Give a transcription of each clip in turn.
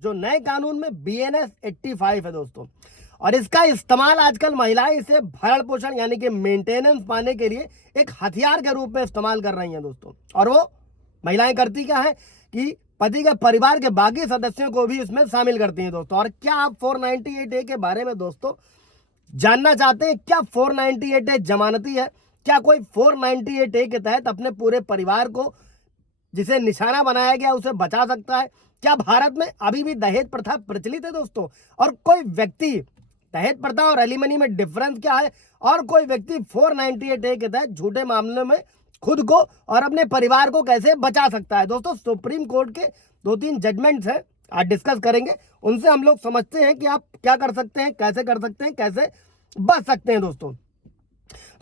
जो नए कानून में BNS 85 है दोस्तों, और इसका इस्तेमाल आजकल महिलाएं इसे भरण पोषण यानी कि मेंटेनेंस पाने के लिए एक हथियार के रूप में इस्तेमाल कर रही हैं दोस्तों। और वो महिलाएं करती क्या है कि पति के परिवार के बाकी सदस्यों को भी इसमें शामिल करती हैं दोस्तों। और क्या आप 498A के बारे में दोस्तों जानना चाहते हैं? क्या 498A जमानती है? क्या कोई 498A के तहत अपने पूरे परिवार को जिसे निशाना बनाया गया उसे बचा सकता है? क्या भारत में अभी भी दहेज प्रथा प्रचलित है दोस्तों? और कोई व्यक्ति दहेज प्रथा और एलिमनी में डिफरेंस क्या है? और कोई व्यक्ति 498A के तहत झूठे मामलों में खुद को और अपने परिवार को कैसे बचा सकता है? दोस्तों सुप्रीम कोर्ट के 2-3 जजमेंट्स हैं, आज डिस्कस करेंगे। उनसे हम लोग समझते हैं कि आप क्या कर सकते हैं, कैसे कर सकते हैं, कैसे बच सकते हैं दोस्तों।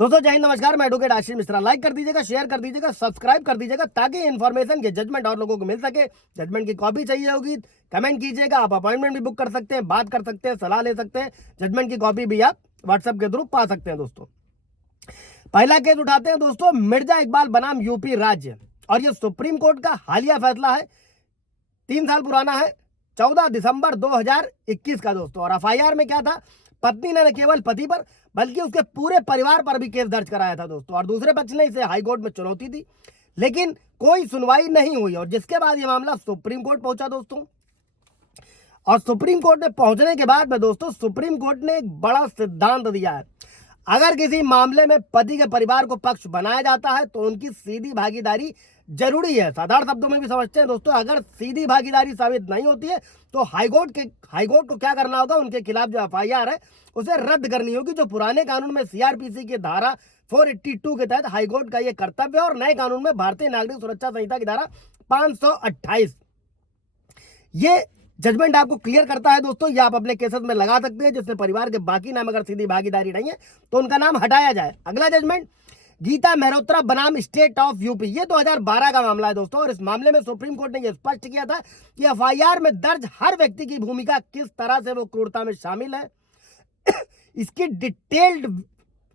जय हिंद, नमस्कार। मैं एडवोकेट आशीष मिश्रा। लाइक कर दीजिएगा, शेयर कर दीजिएगा, सब्सक्राइब कर दीजिएगा ताकि इन्फॉर्मेशन के जजमेंट और लोगों को मिल सके। जजमेंट की कॉपी चाहिए होगी कमेंट कीजिएगा। आप अपॉइंटमेंट भी बुक कर सकते हैं, बात कर सकते हैं, सलाह ले सकते हैं। जजमेंट की कॉपी भी आप व्हाट्सएप के थ्रू पा सकते हैं दोस्तों। पहला केस उठाते हैं दोस्तों, मिर्जा इकबाल बनाम यूपी राज्य। और ये सुप्रीम कोर्ट का हालिया फैसला है, 3 साल पुराना है, 14 दिसंबर 2021 का दोस्तों। और FIR में क्या था? पत्नी ने न केवल पति पर बल्कि उसके पूरे परिवार पर भी केस दर्ज कराया था दोस्तों। और दूसरे पक्ष ने इसे हाईकोर्ट में चुनौती दी, लेकिन कोई सुनवाई नहीं हुई। और जिसके बाद ये मामला सुप्रीम कोर्ट पहुंचा दोस्तों। और सुप्रीम कोर्ट में पहुंचने के बाद में दोस्तों सुप्रीम कोर्ट ने एक बड़ा सिद्धांत दिया है। अगर किसी मामले में पति के परिवार को पक्ष बनाया जाता है तो उनकी सीधी भागीदारी जरूरी है। साधारण शब्दों में भी समझते हैं दोस्तों, अगर सीधी भागीदारी साबित नहीं होती है तो हाईकोर्ट को क्या करना होगा? उनके खिलाफ जो FIR है उसे रद्द करनी होगी। जो पुराने कानून में CRPC की धारा 482 के तहत हाईकोर्ट का यह कर्तव्य है। और नए कानून में भारतीय नागरिक सुरक्षा संहिता की धारा 528 ये जजमेंट आपको क्लियर करता है दोस्तों। ये आप अपने केसेस में लगा सकते हैं जिसमें परिवार के बाकी नाम अगर सीधी भागीदारी नहीं है तो उनका नाम हटाया जाए। अगला जजमेंट गीता मेहरोत्रा बनाम स्टेट ऑफ यूपी, ये 2012 का मामला है दोस्तों। और इस मामले में सुप्रीम कोर्ट ने यह स्पष्ट किया था कि FIR में दर्ज हर व्यक्ति की भूमिका किस तरह से वो क्रूरता में शामिल है इसकी डिटेल्ड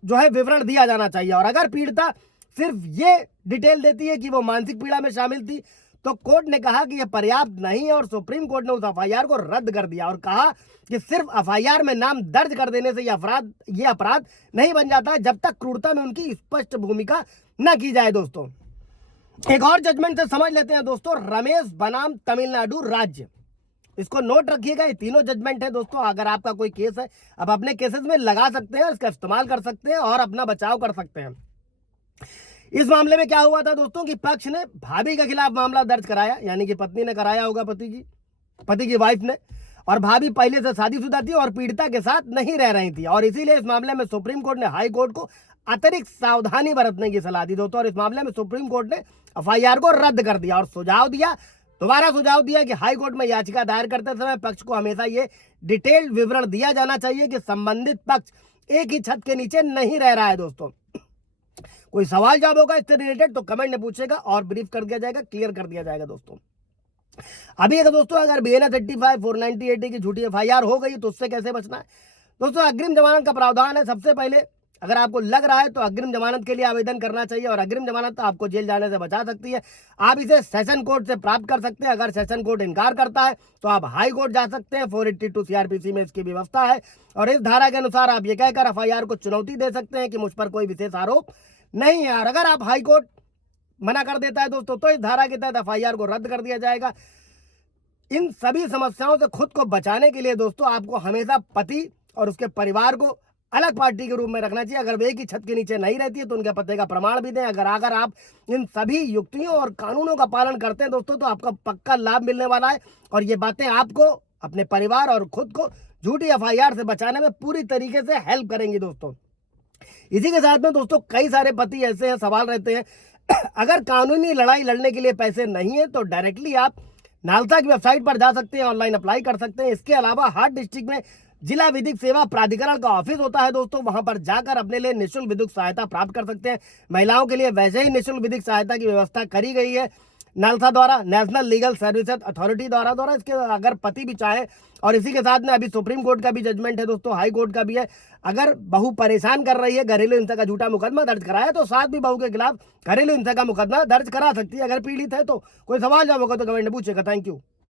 जो है विवरण दिया जाना चाहिए। और अगर पीड़िता सिर्फ ये डिटेल देती है कि वो मानसिक पीड़ा में शामिल थी तो कोर्ट ने कहा कि यह पर्याप्त नहीं है। और सुप्रीम कोर्ट ने उस FIR को रद्द कर दिया और कहा कि सिर्फ FIR में नाम दर्ज कर देने से यह अपराध नहीं बन जाता है जब तक क्रूरता में उनकी स्पष्ट भूमिका न की जाए दोस्तों। एक और जजमेंट से समझ लेते हैं दोस्तों, रमेश बनाम तमिलनाडु राज्य। इसको नोट रखिएगा, ये तीनों जजमेंट है दोस्तों। अगर आपका कोई केस है आप अपने केसेस में लगा सकते हैं, इसका इस्तेमाल कर सकते हैं और अपना बचाव कर सकते हैं। इस मामले में क्या हुआ था दोस्तों कि पक्ष ने भाभी के खिलाफ मामला दर्ज कराया, यानी कि पत्नी ने कराया होगा, पति की वाइफ ने। और भाभी पहले से शादीशुदा थी और पीड़िता के साथ नहीं रह रही थी। और इसीलिए इस मामले में सुप्रीम कोर्ट ने हाई कोर्ट को अतिरिक्त सावधानी बरतने की सलाह दी दोस्तों। और इस मामले में सुप्रीम कोर्ट ने FIR को रद्द कर दिया और दोबारा सुझाव दिया कि हाई कोर्ट में याचिका दायर करते समय पक्ष को हमेशा ये डिटेल्ड विवरण दिया जाना चाहिए कि संबंधित पक्ष एक ही छत के नीचे नहीं रह रहा है दोस्तों। कोई सवाल जवाब होगा इससे रिलेटेड तो कमेंट में पूछेगा और ब्रीफ कर दिया जाएगा, क्लियर कर दिया जाएगा दोस्तों। अभी दोस्तों अगर BNS 85 498 की झूठी FIR हो गई तो उससे कैसे बचना है दोस्तों? अग्रिम जमानत का प्रावधान है। सबसे पहले अगर आपको लग रहा है तो अग्रिम जमानत के लिए आवेदन करना चाहिए। और अग्रिम जमानत आपको जेल जाने से बचा सकती है। आप इसे सेशन कोर्ट से प्राप्त कर सकते हैं। अगर सेशन कोर्ट इनकार करता है तो आप हाई कोर्ट जा सकते हैं। 482 CRPC में इसकी व्यवस्था है। और इस धारा के अनुसार आप ये कहकर FIR को चुनौती दे सकते हैं कि मुझ पर कोई विशेष आरोप नहीं है। और अगर आप हाई कोर्ट मना कर देता है दोस्तों तो इस धारा के तहत FIR को रद्द कर दिया जाएगा। इन सभी समस्याओं से खुद को बचाने के लिए दोस्तों आपको हमेशा पति और उसके परिवार को अलग पार्टी के रूप में रखना चाहिए। अगर वे एक ही छत के नीचे नहीं रहती है तो उनके पते का प्रमाण भी दें। अगर आप इन सभी युक्तियों और कानूनों का पालन करते हैं दोस्तों तो आपका पक्का लाभ मिलने वाला है। और ये बातें आपको अपने परिवार और खुद को झूठी FIR से बचाने में पूरी तरीके से हेल्प करेंगी दोस्तों। इसी के साथ में दोस्तों कई सारे पति ऐसे हैं, सवाल रहते हैं अगर कानूनी लड़ाई लड़ने के लिए पैसे नहीं है तो डायरेक्टली आप नालसा की वेबसाइट पर जा सकते हैं, ऑनलाइन अप्लाई कर सकते हैं। इसके अलावा हर डिस्ट्रिक्ट में जिला विधिक सेवा प्राधिकरण का ऑफिस होता है दोस्तों, वहां पर जाकर अपने लिए निःशुल्क विधिक सहायता प्राप्त कर सकते हैं। महिलाओं के लिए वैसे ही निःशुल्क विधिक सहायता की व्यवस्था करी गई है नालसा द्वारा, नेशनल लीगल सर्विसेज अथॉरिटी द्वारा इसके अगर पति भी चाहे। और इसी के साथ में अभी सुप्रीम कोर्ट का भी जजमेंट है दोस्तों, हाई कोर्ट का भी है। अगर बहू परेशान कर रही है, घरेलू हिंसा का झूठा मुकदमा दर्ज कराया तो साथ भी बहू के खिलाफ घरेलू हिंसा का मुकदमा दर्ज करा सकती है अगर पीड़ित है तो। कोई सवाल जवाब होगा तो कमेंट में पूछेगा। Thank you.